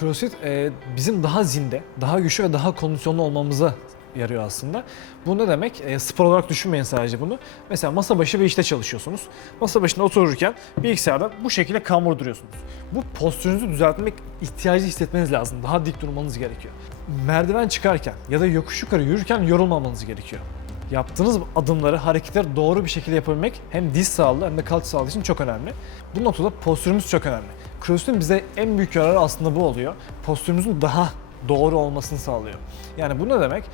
CrossFit e, bizim daha zinde, daha güçlü ve daha kondisyonlu olmamıza yarıyor aslında. Bu ne demek? E, spor olarak düşünmeyin sadece bunu. Mesela masa başı bir işte çalışıyorsunuz. Masa başında otururken bilgisayarda bu şekilde kambur duruyorsunuz. Bu postürünüzü düzeltmek ihtiyacı hissetmeniz lazım. Daha dik durmanız gerekiyor. Merdiven çıkarken ya da yokuş yukarı yürürken yorulmamanız gerekiyor. Yaptığınız adımları, hareketleri doğru bir şekilde yapabilmek hem diz sağlığı hem de kalç sağlığı için çok önemli. Bu noktada postürümüz çok önemli. CrossFit'in bize en büyük yararı aslında bu oluyor. Postürümüzün daha doğru olmasını sağlıyor. Yani bu ne demek?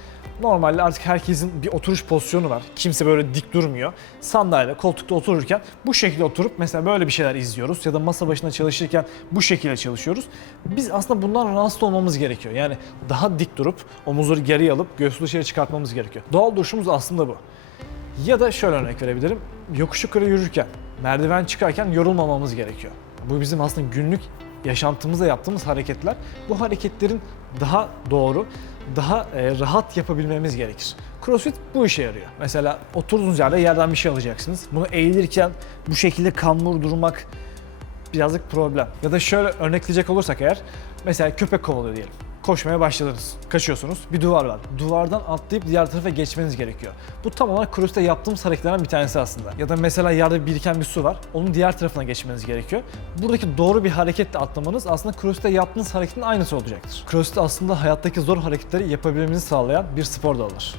Normalde artık herkesin bir oturuş pozisyonu var. Kimse böyle dik durmuyor. Sandalye, koltukta otururken bu şekilde oturup mesela böyle bir şeyler izliyoruz ya da masa başında çalışırken bu şekilde çalışıyoruz. Biz aslında bundan rahatsız olmamız gerekiyor. Yani daha dik durup omuzları geriye alıp göğsü dışarı çıkartmamız gerekiyor. Doğal duruşumuz aslında bu. Ya da şöyle örnek verebilirim. Yokuş yukarı yürürken, merdiven çıkarken yorulmamamız gerekiyor. Bu bizim aslında günlük yaşantımızda yaptığımız hareketler. Bu hareketlerin daha doğru, daha e, rahat yapabilmemiz gerekir. CrossFit bu işe yarıyor. Mesela oturduğunuz yerde yerden bir şey alacaksınız. Bunu eğilirken bu şekilde kambur durmak birazcık problem. Ya da şöyle örnekleyecek olursak eğer, mesela köpek kovalıyor diyelim. Koşmaya başladınız, kaçıyorsunuz, bir duvar var. Duvardan atlayıp diğer tarafa geçmeniz gerekiyor. Bu tam olarak CrossFit'te yaptığımız hareketlerden bir tanesi aslında. Ya da mesela yerde biriken bir su var, onun diğer tarafına geçmeniz gerekiyor. Buradaki doğru bir hareketle atlamanız aslında CrossFit'te yaptığınız hareketin aynısı olacaktır. CrossFit aslında hayattaki zor hareketleri yapabilmemizi sağlayan bir spor dalıdır.